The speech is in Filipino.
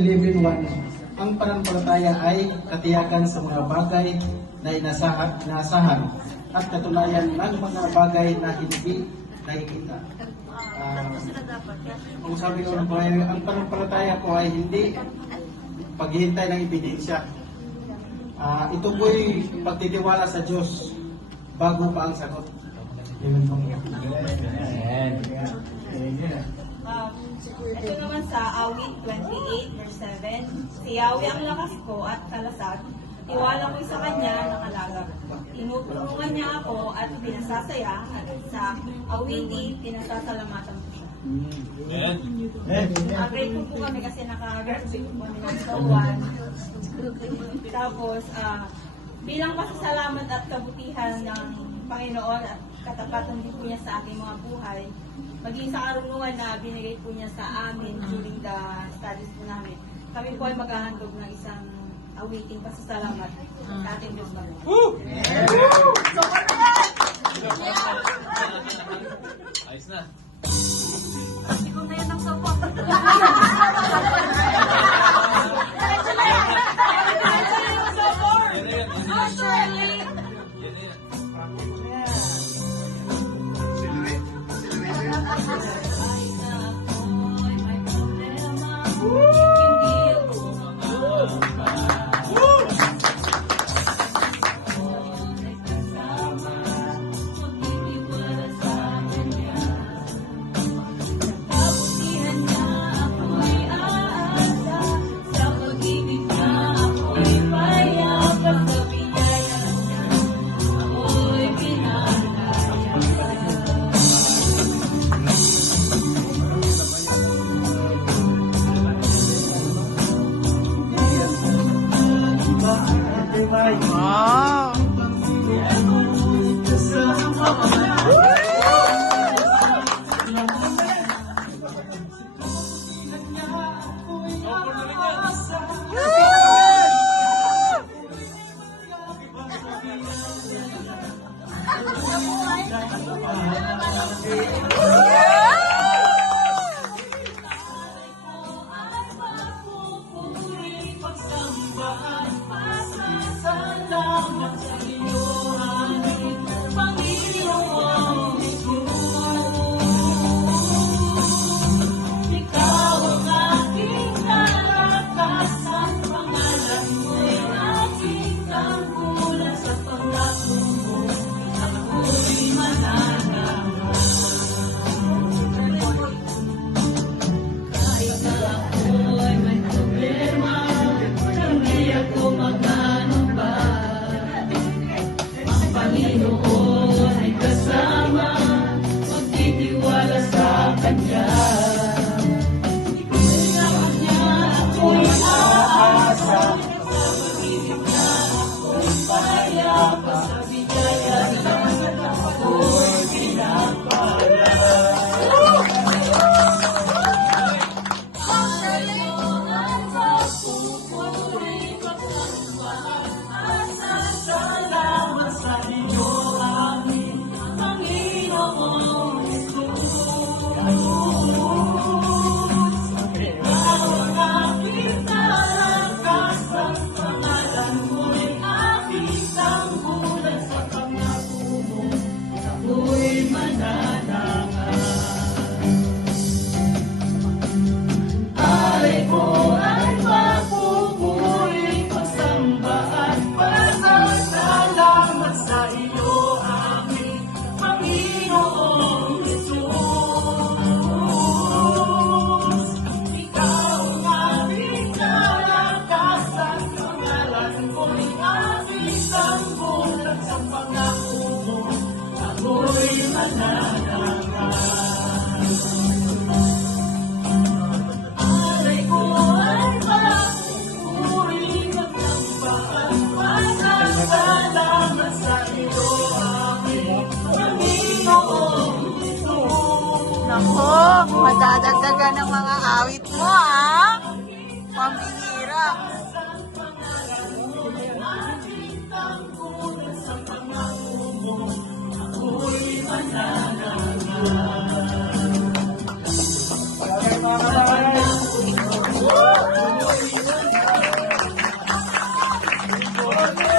11:1. Ang pananampalataya ay katiyakan sa mga bagay na inaasahan at katunayan ng mga bagay na hindi nakikita. Kung sabi ko ng buhay, ang pananampalataya po ay hindi paghihintay ng ebidensya. Ito po'y pagtitiwala sa Diyos bago pa ang sagot. Ito naman sa Awit 28 verse 7, si Yahweh ang lakas ko at kalasag, tiwala ko'y sa Kanya nakalagak. Tinutulungan niya ako at pinasasaya at sa awiti, pinasasalamatan ko siya. Grateful po kami kasi naka-graduate po kami ng Tawan. Tapos, bilang pasasalamat at kabutihan ng Panginoon at katapatan din po niya sa aking mga buhay, maging sa karunungan na binigay po niya sa amin during the studies po namin, kami po ay maghahandog ng isang awiting pasasalamat sa ating Diyos Mabuhay. Ayos na. Siguro na yan ang support. Wow! Thank you po.